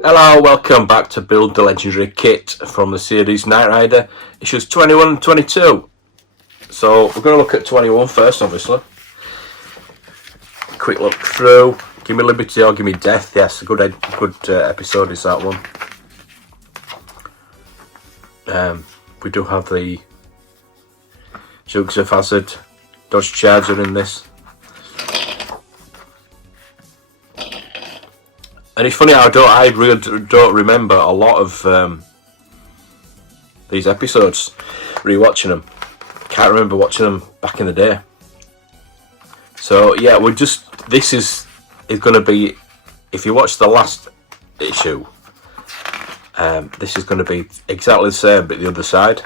Hello, welcome back to Build the Legendary Kit from the series Knight Rider, issues 21 and 22. So we're going to look at 21 first, obviously. Quick look through. Give me liberty or give me death. Yes, a good episode is that one. We do have the Dukes of Hazzard Dodge Charger in this. And it's funny, I really don't remember a lot of these episodes. Rewatching them, can't remember watching them back in the day. So yeah, this is going to be, if you watch the last issue, this is going to be exactly the same but the other side.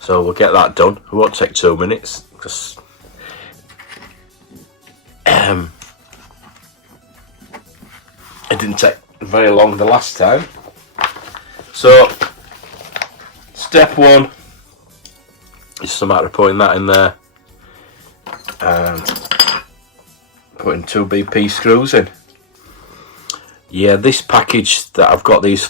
So we'll get that done. It won't take 2 minutes because it didn't take very long the last time. So step 1 is just a matter of putting that in there and putting 2 BP screws in. Yeah, this package that I've got these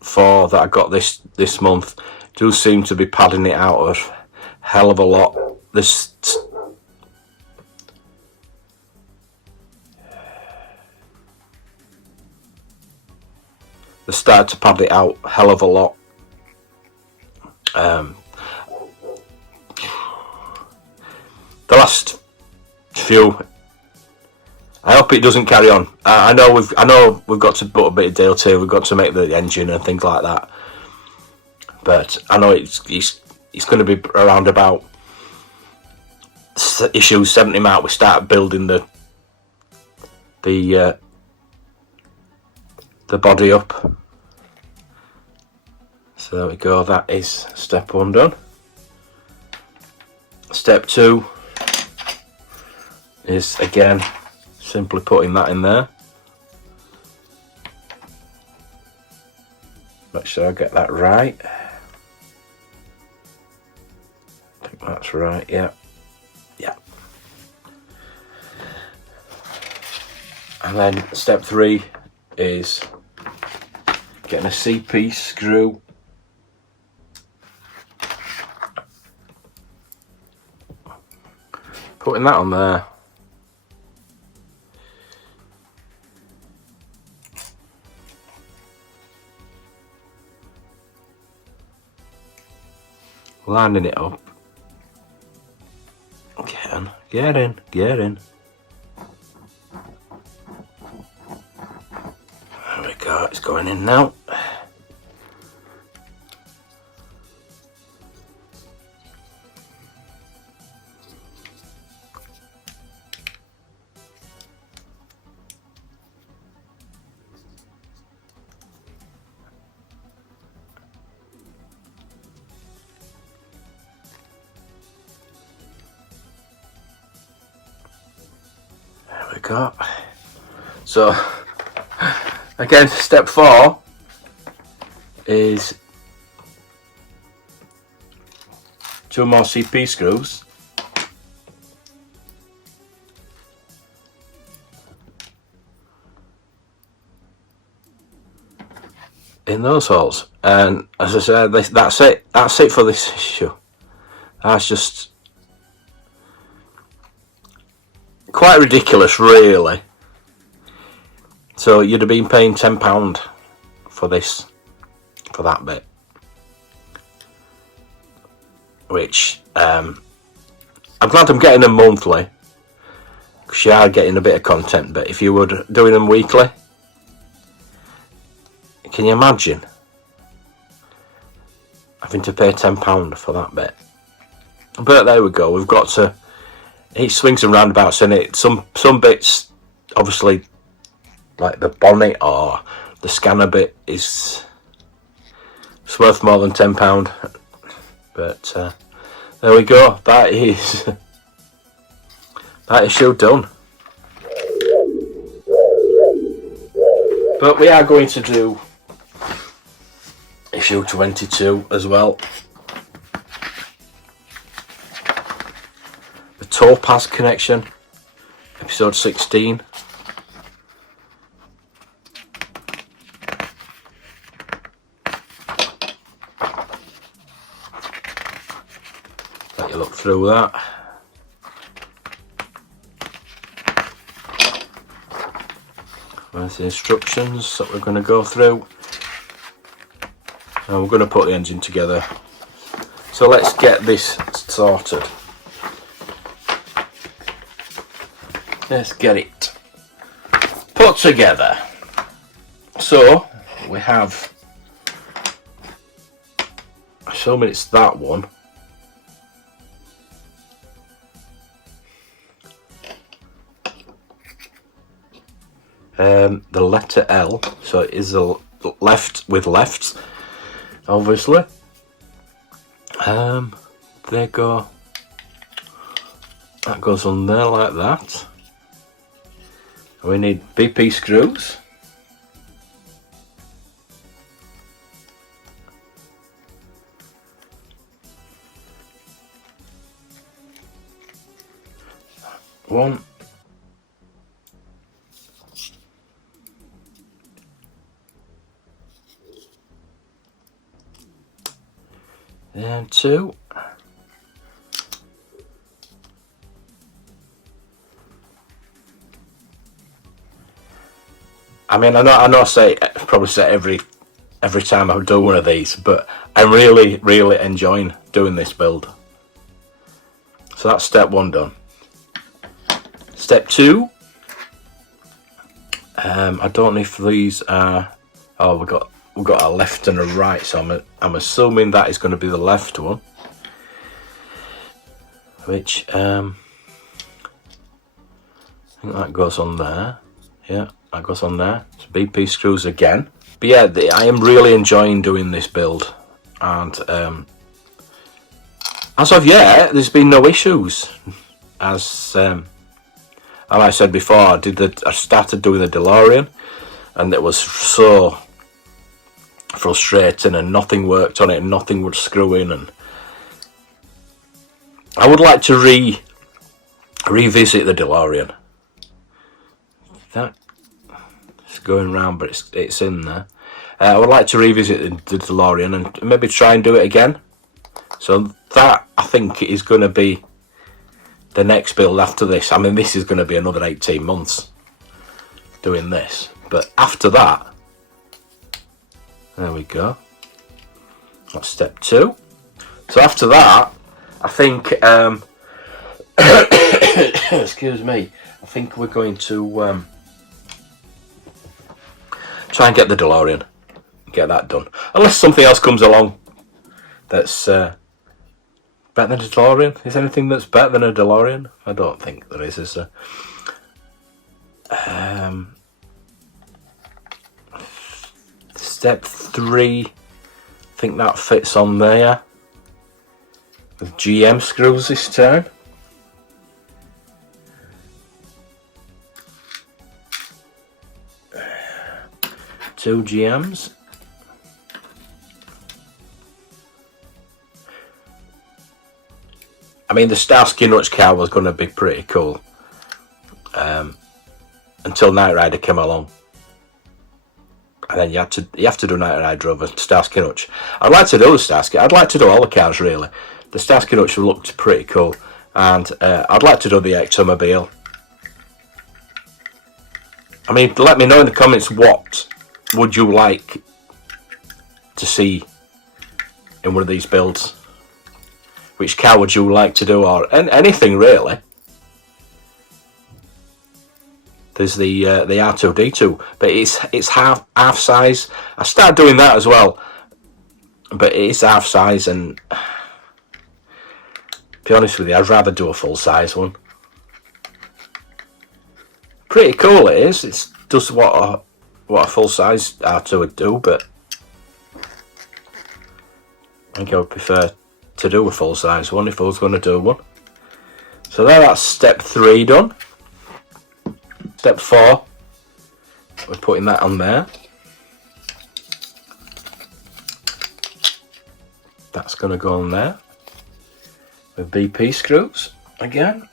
for that I got this month do seem to be padding it out a hell of a lot. They started to pad it out a hell of a lot. The last few, I hope it doesn't carry on. I know we've got to put a bit of deal to. We've got to make the engine and things like that. But I know it's going to be around about issue 70 mark. We start building the body up. So there we go. That is step 1 done. Step 2 is again simply putting that in there. Make sure I get that right. I think that's right. Yeah. And then step 3 is getting a CP screw. Putting that on there. Lining it up. Get in. There we go, it's going in now. There we go. So again, step 4 is 2 more CP screws. In those holes, and as I said, that's it for this issue. That's just quite ridiculous, really. So you'd have been paying £10 for that bit, which I'm glad I'm getting them monthly, because you are getting a bit of content. But if you were doing them weekly, can you imagine having to pay £10 for that bit? But there we go. We've got to. It swings and roundabouts in it. Some bits, obviously, like the bonnet or the scanner bit, it's worth more than £10. But there we go. That is issue done. But we are going to do issue 22 as well. The Topaz Connection, episode 16. you look through that. There's the instructions that we're going to go through. And we're going to put the engine together. So let's get this sorted. Let's get it put together. So we have, assuming it's that one. The letter L, so it is a left with lefts, obviously. There go. That goes on there like that. We need BP screws. One. And two. I mean, I know I probably say every time I do one of these, but I'm really enjoying doing this build. So that's step one done. Step two. I don't know if these are. Oh, we've got a left and a right, so I'm assuming that is going to be the left one, which I think that goes on there. Yeah, that goes on there. It's BP screws again. But yeah, I am really enjoying doing this build, and as of yet, there's been no issues. As I said before, I started doing the DeLorean, and it was so frustrating, and nothing worked on it, and nothing would screw in, and I would like to revisit the DeLorean. That it's going round, but it's in there. I would like to revisit the DeLorean and maybe try and do it again. So that, I think, is going to be the next build after this. I mean, this is going to be another 18 months doing this, but after that, there we go. That's step two. So after that, I think, excuse me, I think we're going to try and get the DeLorean, get that done. Unless something else comes along that's better than a DeLorean. Is there anything that's better than a DeLorean? I don't think there is there? Step three, I think that fits on there with GM screws this time. Two GMs. I mean, the Starsky Nuts car was going to be pretty cool until Knight Rider came along. And then you have to do Knight Rider over Starsky Nuts. I'd like to do the Starsky. I'd like to do all the cars really. The Starsky Nuts looked pretty cool, and I'd like to do the Ectomobile. I mean, let me know in the comments what would you like to see in one of these builds. Which car would you like to do, or anything really? There's the R2D2, but it's half size. I started doing that as well, but it is half size, and to be honest with you, I'd rather do a full size one. Pretty cool it is. It does what a full size R2 would do, but I think I would prefer to do a full size one if I was going to do one. So that's step three done. Step four, we're putting that on there. That's going to go on there with BP screws again.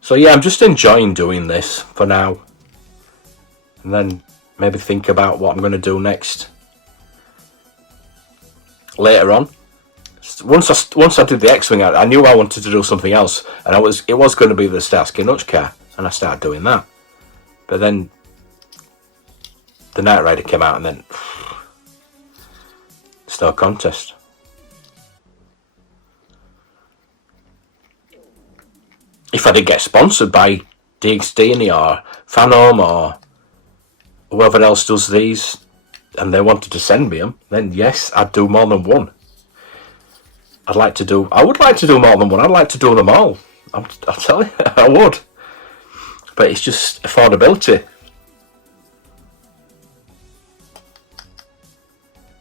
So yeah, I'm just enjoying doing this for now. and then maybe think about what I'm going to do next later on. Once I did the X-Wing, I knew I wanted to do something else, and it was going to be the Starsky Hutch car, and I started doing that. But then the Knight Rider came out, and then it's no contest. If I did get sponsored by DXD or Phantom or whoever else does these, and they wanted to send me them, then yes, I'd do more than one. I would like to do more than one. I'd like to do them all. I'll tell you, I would. But it's just affordability.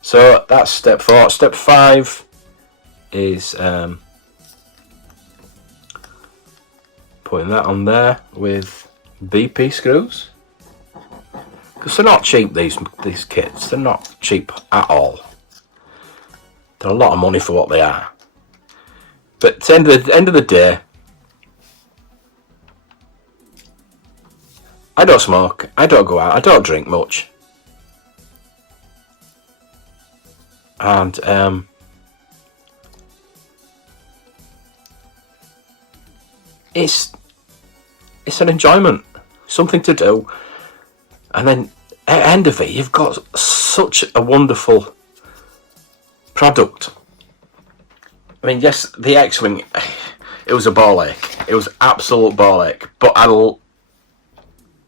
So that's step 4. Step 5 is putting that on there with BP screws. Because they're not cheap, these kits. They're not cheap at all. They're a lot of money for what they are. But at the end of the day, I don't smoke, I don't go out, I don't drink much. And it's an enjoyment, something to do. And then at the end of it, you've got such a wonderful product. I mean, yes, the X-Wing, it was a ball ache. It was absolute ball ache. But I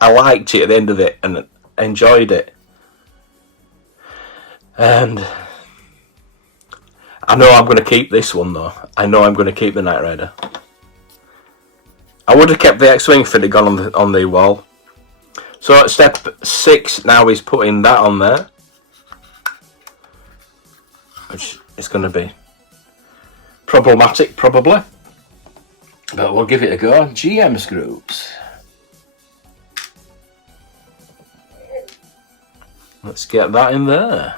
liked it at the end of it and enjoyed it. And I know I'm going to keep this one though. I know I'm going to keep the Knight Rider. I would have kept the X-Wing if it had gone on the wall. So step 6 now is putting that on there, which is going to be problematic probably, but we'll give it a go. GM screws. Let's get that in there.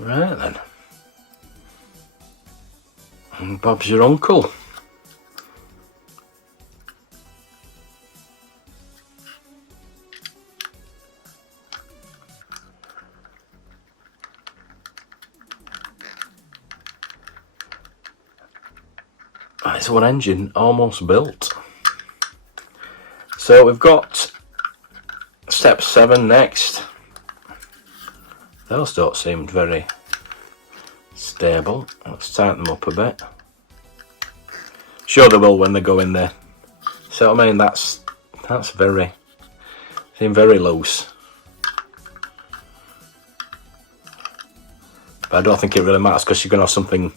Right then. And Bob's your uncle. That's one engine almost built. So we've got step 7 next. Those don't seem very stable. Let's tighten them up a bit. Sure they will when they go in there. So I mean that's very seem very loose. But I don't think it really matters because you're gonna have something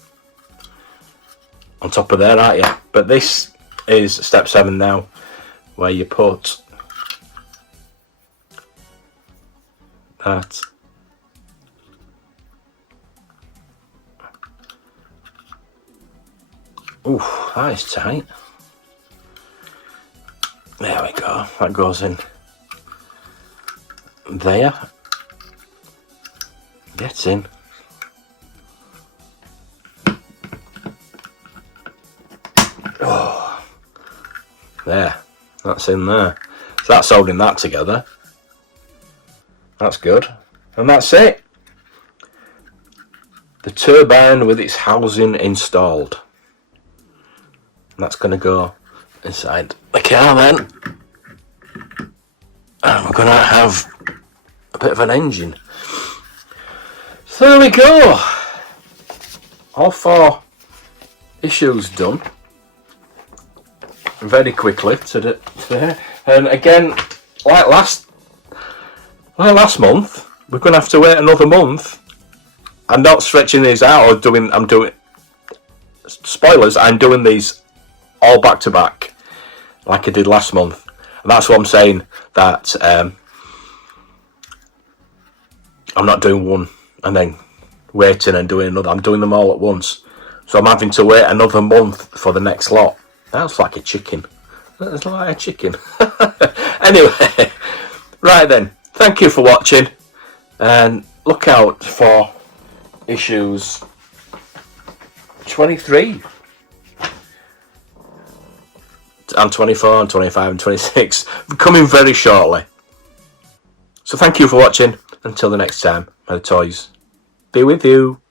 on top of there, aren't you? But this is step 7 now, where you put that ooh, that is tight. There we go. That goes in there. Gets in. Oh, there. That's in there. So that's holding that together. That's good. And that's it. The turbine with its housing installed. That's going to go inside the car then. And we're going to have a bit of an engine. So there we go. All 4 issues done. Very quickly today. And again, like last month, we're going to have to wait another month. I'm not stretching these out or I'm doing spoilers, I'm doing these all back to back like I did last month, and that's what I'm saying, that I'm not doing one and then waiting and doing another. I'm doing them all at once, so I'm having to wait another month for the next lot. That's like a chicken. It's like a chicken. Anyway, right then. Thank you for watching, and look out for issues 23 and 24 and 25 and 26 coming very shortly. So thank you for watching. Until the next time, may the toys be with you.